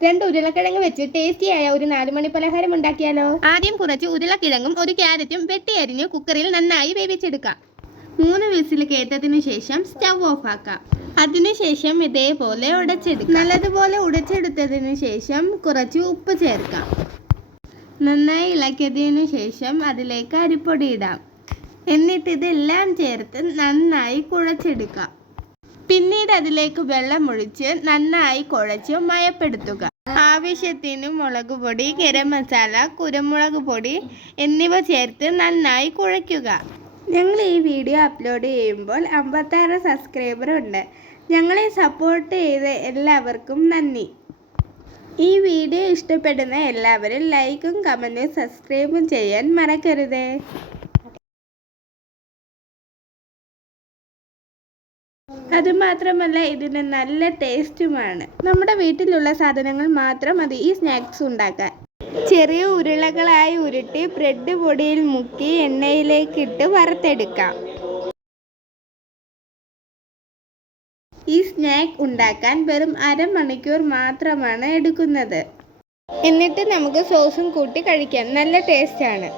2 ഉരുളക്കിഴങ്ങ് വെച്ച് ടേസ്റ്റിയായ ഒരു 4 മണി പലഹാരം ഉണ്ടാക്കിയാലോ? ആദ്യം കുറച്ച് ഉരുളക്കിഴങ്ങും ഒരു ക്യാരറ്റും വെട്ടിയരിഞ്ഞ് കുക്കറിൽ നന്നായി വേവിച്ചെടുക്കാം. 3 വിസിൽ കേട്ടതിനു ശേഷം സ്റ്റവ് ഓഫ് ആക്കാം. അതിനുശേഷം ഇതേപോലെ ഉടച്ചെടുക്കാം. നല്ലതുപോലെ ഉടച്ചെടുത്തതിനു ശേഷം കുറച്ച് ഉപ്പ് ചേർക്കാം. നന്നായി ഇളക്കിയതിനു ശേഷം അതിലേക്ക് അരിപ്പൊടി ഇടാം. എന്നിട്ട് ഇതെല്ലാം ചേർത്ത് നന്നായി കുഴച്ചെടുക്കാം. പിന്നീട് അതിലേക്ക് വെള്ളമൊഴിച്ച് നന്നായി കുഴച്ച് മയപ്പെടുത്തുക. ആവശ്യത്തിന് മുളക് പൊടി, ഗരം മസാല, കുരുമുളക് പൊടി എന്നിവ ചേർത്ത് നന്നായി കുഴയ്ക്കുക. ഞങ്ങൾ ഈ വീഡിയോ അപ്ലോഡ് ചെയ്യുമ്പോൾ 56 സബ്സ്ക്രൈബർ ഉണ്ട്. ഞങ്ങളെ സപ്പോർട്ട് ചെയ്ത എല്ലാവർക്കും നന്ദി. ഈ വീഡിയോ ഇഷ്ടപ്പെടുന്ന എല്ലാവരും ലൈക്കും കമൻറ്റും സബ്സ്ക്രൈബും ചെയ്യാൻ മറക്കരുത്. അതുമാത്രമല്ല ഇതിന് നല്ല ടേസ്റ്റുമാണ്. നമ്മുടെ വീട്ടിലുള്ള സാധനങ്ങൾ മാത്രം മതി ഈ സ്നാക്സ് ഉണ്ടാക്കാൻ. ചെറിയ ഉരുളകളായി ഉരുട്ടി ബ്രെഡ് പൊടിയിൽ മുക്കി എണ്ണയിലേക്കിട്ട് വറുത്തെടുക്കാം. ഈ സ്നാക്ക് ഉണ്ടാക്കാൻ വെറും അരമണിക്കൂർ മാത്രമാണ് എടുക്കുന്നത്. എന്നിട്ട് നമുക്ക് സോസും കൂട്ടി കഴിക്കാം. നല്ല ടേസ്റ്റാണ്.